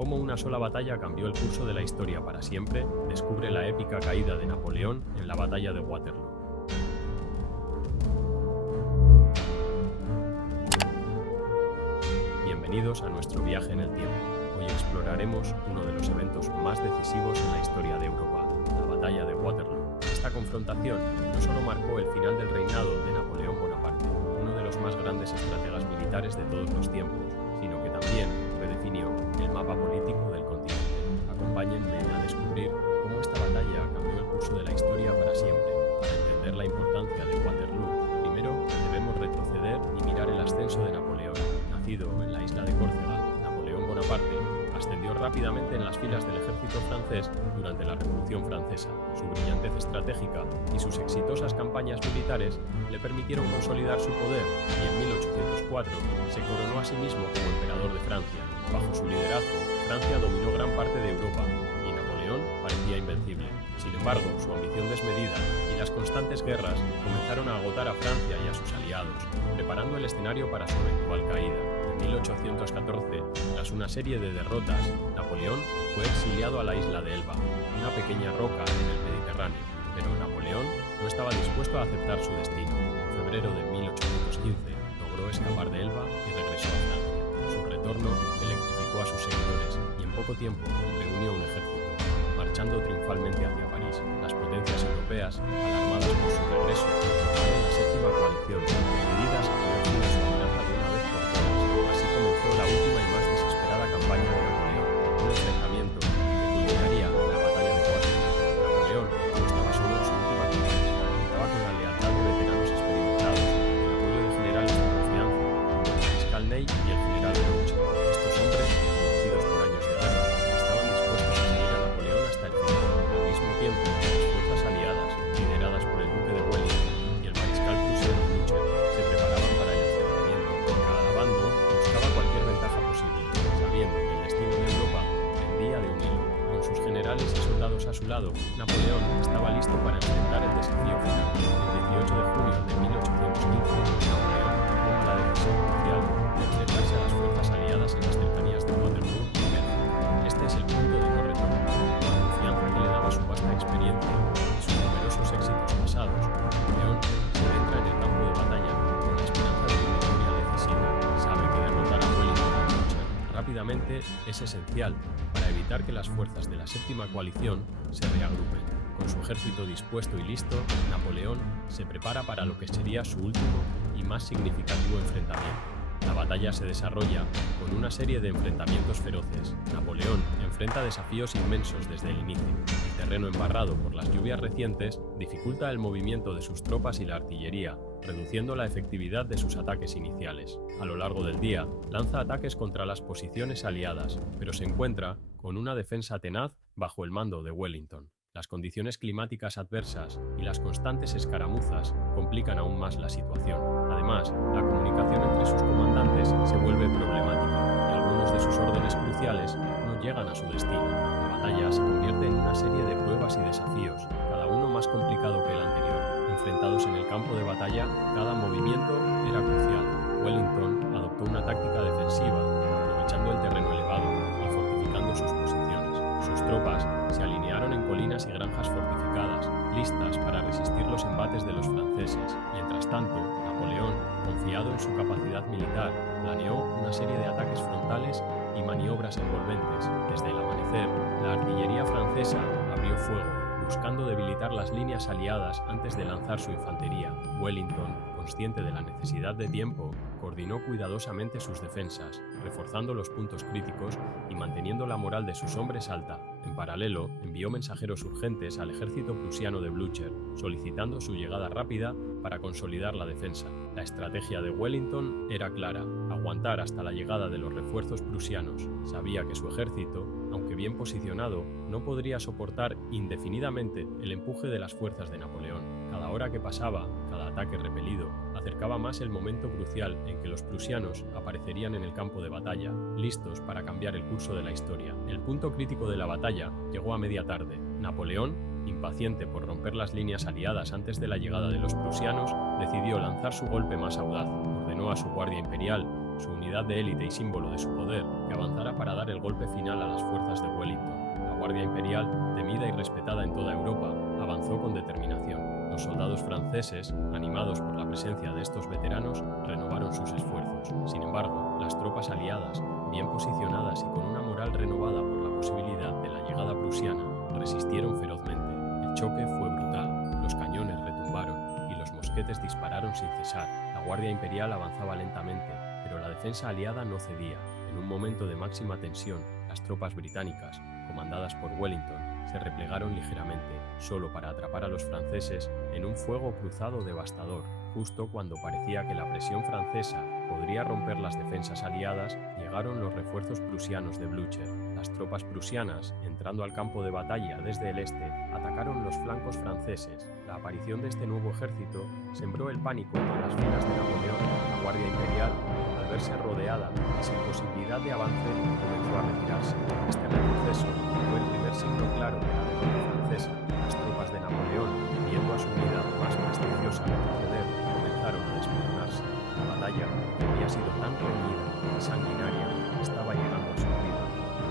Cómo una sola batalla cambió el curso de la historia para siempre, descubre la épica caída de Napoleón en la batalla de Waterloo. Bienvenidos a nuestro viaje en el tiempo. Hoy exploraremos uno de los eventos más decisivos en la historia de Europa, la batalla de Waterloo. Esta confrontación no solo marcó el final del reinado de Napoleón Bonaparte, uno de los más grandes estrategas militares de todos los tiempos, sino que también redefinió el mapa político del continente. Acompáñenme a descubrir cómo esta batalla cambió el curso de la historia para siempre. Para entender la importancia de Waterloo, primero debemos retroceder y mirar el ascenso de Napoleón. Nacido en la isla de Córcega, Napoleón Bonaparte ascendió rápidamente en las filas del ejército francés durante la Revolución Francesa. Su brillantez estratégica y sus exitosas campañas militares le permitieron consolidar su poder y en 1804 se coronó a sí mismo como emperador de Francia. Bajo su liderazgo, Francia dominó gran parte de Europa y Napoleón parecía invencible. Sin embargo, su ambición desmedida y las constantes guerras comenzaron a agotar a Francia y a sus aliados, preparando el escenario para su eventual caída. En 1814, tras una serie de derrotas, Napoleón fue exiliado a la isla de Elba, una pequeña roca en el Mediterráneo, pero Napoleón no estaba dispuesto a aceptar su destino. En febrero de 1815 logró escapar de Elba y regresó a Francia. Su retorno electrificó a sus seguidores y en poco tiempo reunió un ejército, marchando triunfalmente hacia París. Las potencias europeas, alarmadas por su regreso, formaron la séptima coalición, decididas a poner fin a su amenaza de una vez por todas. Así comenzó la última y más desesperada campaña de Napoleón, un enfrentamiento que culminaría en la batalla de Waterloo. Napoleón no estaba solo en su última campaña, contaba con la lealtad de veteranos experimentados, el apoyo de generales de confianza, como el mariscal Ney y el general Groucho. Estos hombres, conocidos por años de guerra, estaban dispuestos a seguir a Napoleón hasta el final. Al mismo tiempo, las fuerzas aliadas, lideradas por el duque de Wellington y el mariscal prusiano Blücher, se preparaban para el enfrentamiento. Cada bando buscaba cualquier ventaja posible, sabiendo que el destino de Europa pendía de un hilo. Con sus generales y soldados a su lado, Napoleón estaba listo para enfrentar el desafío final. El 18 de junio de 1815, Napoleón tomó la decisión crucial de enfrentarse a las fuerzas aliadas en las cercanías de Waterloo y Bélgica. Este es el punto de no retorno. La confianza que le daba su vasta experiencia y sus numerosos éxitos pasados, Napoleón se adentra en el campo de batalla con la esperanza de una victoria decisiva. Sabe que derrotar a Wellington y Blücher rápidamente es esencial para evitar que las fuerzas de la séptima coalición se reagrupen. Con su ejército dispuesto y listo, Napoleón se prepara para lo que sería su último y más significativo enfrentamiento. La batalla se desarrolla con una serie de enfrentamientos feroces. Napoleón enfrenta desafíos inmensos desde el inicio. El terreno embarrado por las lluvias recientes dificulta el movimiento de sus tropas y la artillería, reduciendo la efectividad de sus ataques iniciales. A lo largo del día, lanza ataques contra las posiciones aliadas, pero se encuentra con una defensa tenaz bajo el mando de Wellington. Las condiciones climáticas adversas y las constantes escaramuzas complican aún más la situación. Además, la comunicación entre sus comandantes se vuelve problemática y algunos de sus órdenes cruciales no llegan a su destino. La batalla se convierte en una serie de pruebas y desafíos, cada uno más complicado que el anterior. Enfrentados en el campo de batalla, cada movimiento era crucial. Wellington adoptó una táctica defensiva, aprovechando el terreno elevado y fortificando sus posiciones. Sus tropas se alinearon en colinas y granjas fortificadas, listas para resistir los embates de los franceses. Mientras tanto, Napoleón, confiado en su capacidad militar, planeó una serie de ataques frontales y maniobras envolventes. Desde el amanecer, la artillería francesa abrió fuego, buscando debilitar las líneas aliadas antes de lanzar su infantería. Wellington, consciente de la necesidad de tiempo, coordinó cuidadosamente sus defensas, reforzando los puntos críticos y manteniendo la moral de sus hombres alta. En paralelo, envió mensajeros urgentes al ejército prusiano de Blücher, solicitando su llegada rápida para consolidar la defensa. La estrategia de Wellington era clara: aguantar hasta la llegada de los refuerzos prusianos. Sabía que su ejército, aunque bien posicionado, no podría soportar indefinidamente el empuje de las fuerzas de Napoleón. Cada hora que pasaba, cada ataque repelido, acercaba más el momento crucial en que los prusianos aparecerían en el campo de batalla, listos para cambiar el curso de la historia. El punto crítico de la batalla llegó a media tarde. Napoleón, impaciente por romper las líneas aliadas antes de la llegada de los prusianos, decidió lanzar su golpe más audaz. Ordenó a su guardia imperial su unidad de élite y símbolo de su poder, que avanzara para dar el golpe final a las fuerzas de Wellington. La Guardia Imperial, temida y respetada en toda Europa, avanzó con determinación. Los soldados franceses, animados por la presencia de estos veteranos, renovaron sus esfuerzos. Sin embargo, las tropas aliadas, bien posicionadas y con una moral renovada por la posibilidad de la llegada prusiana, resistieron ferozmente. El choque fue brutal, los cañones retumbaron y los mosquetes dispararon sin cesar. La Guardia Imperial avanzaba lentamente, pero la defensa aliada no cedía. En un momento de máxima tensión, las tropas británicas, comandadas por Wellington, se replegaron ligeramente, solo para atrapar a los franceses en un fuego cruzado devastador. Justo cuando parecía que la presión francesa podría romper las defensas aliadas, llegaron los refuerzos prusianos de Blücher. Las tropas prusianas, entrando al campo de batalla desde el este, atacaron los flancos franceses. La aparición de este nuevo ejército sembró el pánico entre las filas de Napoleón. La Guardia Imperial, al verse rodeada y sin posibilidad de avance, comenzó a retirarse. Este retroceso fue el primer signo claro de la derrota francesa. Las tropas de Napoleón, viendo a su unidad más prestigiosa retroceder, comenzaron a desmoronarse. La batalla, que había sido tan reñida y sanguinaria, estaba llegando a su fin.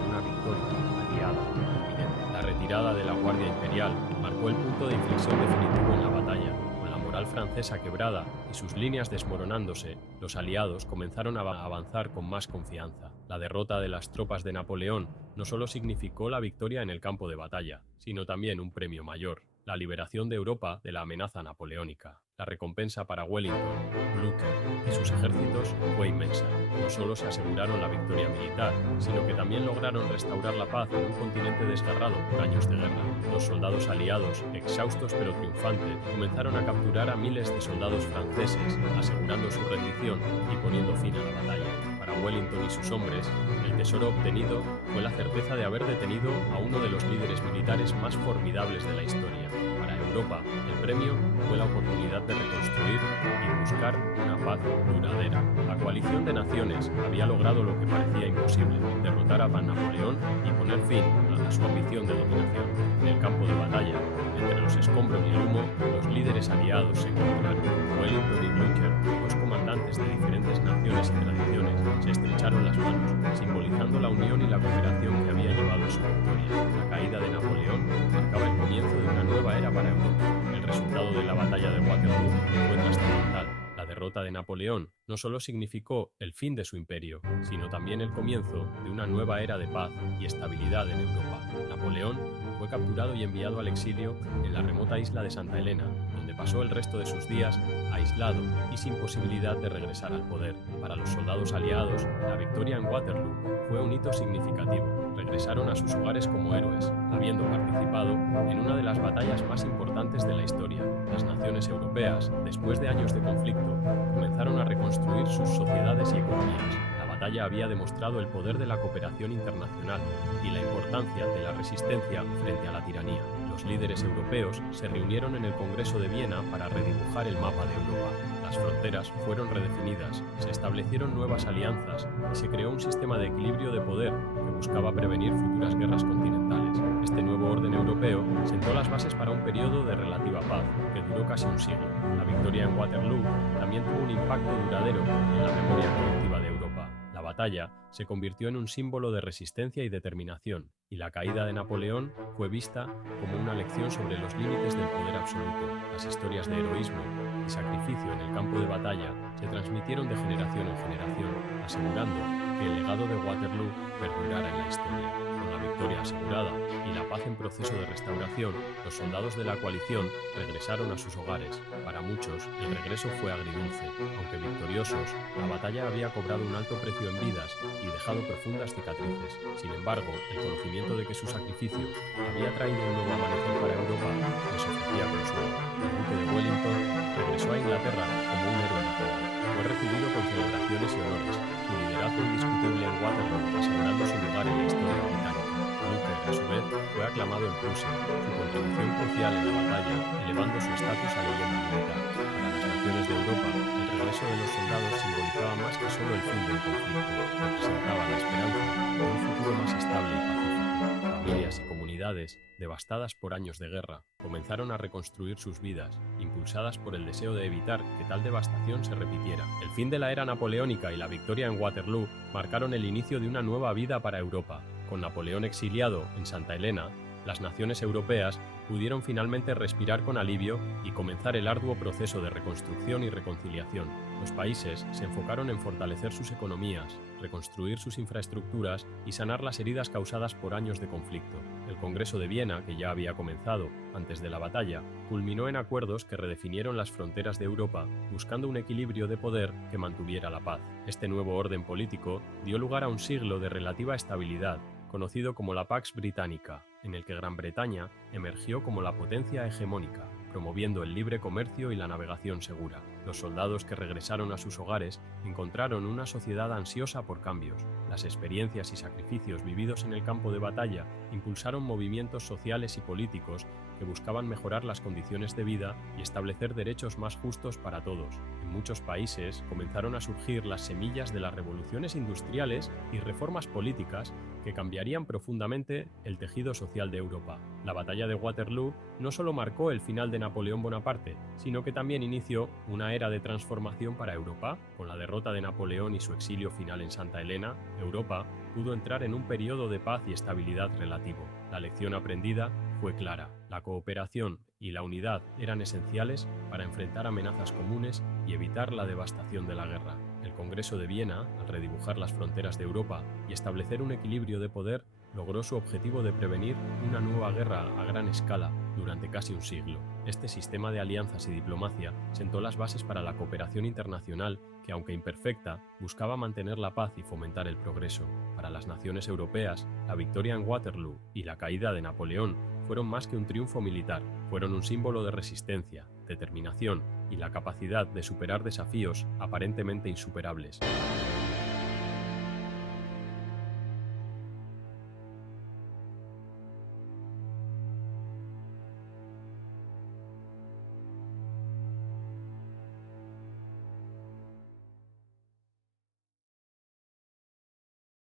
Una victoria aliada inminente. La retirada de la Guardia Imperial marcó el punto de inflexión definitivo en la batalla. Con la moral francesa quebrada y sus líneas desmoronándose, los aliados comenzaron a avanzar con más confianza. La derrota de las tropas de Napoleón no solo significó la victoria en el campo de batalla, sino también un premio mayor: la liberación de Europa de la amenaza napoleónica. La recompensa para Wellington, Blücher y sus ejércitos fue inmensa. No solo se aseguraron la victoria militar, sino que también lograron restaurar la paz en un continente desgarrado por años de guerra. Los soldados aliados, exhaustos pero triunfantes, comenzaron a capturar a miles de soldados franceses, asegurando su rendición y poniendo fin a la batalla. Para Wellington y sus hombres, el tesoro obtenido fue la certeza de haber detenido a uno de los líderes militares más formidables de la historia. Para Europa, el premio fue la oportunidad de reconstruir y buscar una paz duradera. La coalición de naciones había logrado lo que parecía imposible: derrotar a Napoleón y poner fin a su ambición de dominación. En el campo de batalla, entre los escombros y el humo, los líderes aliados se encontraron. Wellington y Blücher, dos comandantes de diferentes naciones y tradiciones, se estrecharon las manos, simbolizando la unión y la cooperación que había llevado a su victoria. La caída de Napoleón marcaba el comienzo de una nueva era para Europa. El resultado de la batalla de Waterloo fue trascendental. La derrota de Napoleón no solo significó el fin de su imperio, sino también el comienzo de una nueva era de paz y estabilidad en Europa. Napoleón fue capturado y enviado al exilio en la remota isla de Santa Helena, donde pasó el resto de sus días aislado y sin posibilidad de regresar al poder. Para los soldados aliados, la victoria en Waterloo fue un hito significativo. Regresaron a sus hogares como héroes, habiendo participado en una de las batallas más importantes de la historia. Las naciones europeas, después de años de conflicto, comenzaron a reconstruir sus sociedades y economías. La batalla había demostrado el poder de la cooperación internacional y la importancia de la resistencia frente a la tiranía. Los líderes europeos se reunieron en el Congreso de Viena para redibujar el mapa de Europa. Las fronteras fueron redefinidas, se establecieron nuevas alianzas y se creó un sistema de equilibrio de poder que buscaba prevenir futuras guerras continentales. Este nuevo orden europeo sentó las bases para un periodo de relativa paz que duró casi un siglo. La victoria en Waterloo también tuvo un impacto duradero en la memoria colectiva de Europa. La batalla se convirtió en un símbolo de resistencia y determinación, y la caída de Napoleón fue vista como una lección sobre los límites del poder absoluto. Las historias de heroísmo y sacrificio en el campo de batalla se transmitieron de generación en generación, asegurando que el legado de Waterloo perdurara en la historia. Con la victoria asegurada y la paz en proceso de restauración, los soldados de la coalición regresaron a sus hogares. Para muchos, el regreso fue agridulce. Aunque victoriosos, la batalla había cobrado un alto precio en vidas y dejado profundas cicatrices. Sin embargo, el conocimiento de que su sacrificio había traído un nuevo amanecer para Europa les ofrecía consuelo. El duque de Wellington regresó a Inglaterra como un héroe nacional. Fue recibido con celebraciones y honores. Su liderazgo indiscutible en Waterloo asegurando su lugar en la historia británica. Blücher, a su vez, fue aclamado en Prusia, su contribución crucial en la batalla, elevando su estatus a leyenda militar. Para las naciones de Europa, el regreso de los soldados simbolizaba más que solo el fin del conflicto, representaba la esperanza de un futuro más estable y pacífico. familias y comunidades, devastadas por años de guerra, comenzaron a reconstruir sus vidas, impulsadas por el deseo de evitar que tal devastación se repitiera. El fin de la era napoleónica y la victoria en Waterloo marcaron el inicio de una nueva vida para Europa. Con Napoleón exiliado en Santa Helena, las naciones europeas pudieron finalmente respirar con alivio y comenzar el arduo proceso de reconstrucción y reconciliación. Los países se enfocaron en fortalecer sus economías, reconstruir sus infraestructuras y sanar las heridas causadas por años de conflicto. El Congreso de Viena, que ya había comenzado antes de la batalla, culminó en acuerdos que redefinieron las fronteras de Europa, buscando un equilibrio de poder que mantuviera la paz. Este nuevo orden político dio lugar a un siglo de relativa estabilidad, conocido como la Pax Británica, en el que Gran Bretaña emergió como la potencia hegemónica, promoviendo el libre comercio y la navegación segura. Los soldados que regresaron a sus hogares encontraron una sociedad ansiosa por cambios. Las experiencias y sacrificios vividos en el campo de batalla impulsaron movimientos sociales y políticos que buscaban mejorar las condiciones de vida y establecer derechos más justos para todos. En muchos países comenzaron a surgir las semillas de las revoluciones industriales y reformas políticas que cambiarían profundamente el tejido social de Europa. La batalla de Waterloo no solo marcó el final de Napoleón Bonaparte, sino que también inició una era de transformación para Europa. Con la derrota de Napoleón y su exilio final en Santa Helena, Europa pudo entrar en un periodo de paz y estabilidad relativo. La lección aprendida fue clara. La cooperación y la unidad eran esenciales para enfrentar amenazas comunes y evitar la devastación de la guerra. El Congreso de Viena, al redibujar las fronteras de Europa y establecer un equilibrio de poder, logró su objetivo de prevenir una nueva guerra a gran escala durante casi un siglo. Este sistema de alianzas y diplomacia sentó las bases para la cooperación internacional que, aunque imperfecta, buscaba mantener la paz y fomentar el progreso. Para las naciones europeas, la victoria en Waterloo y la caída de Napoleón fueron más que un triunfo militar, fueron un símbolo de resistencia, determinación y la capacidad de superar desafíos aparentemente insuperables.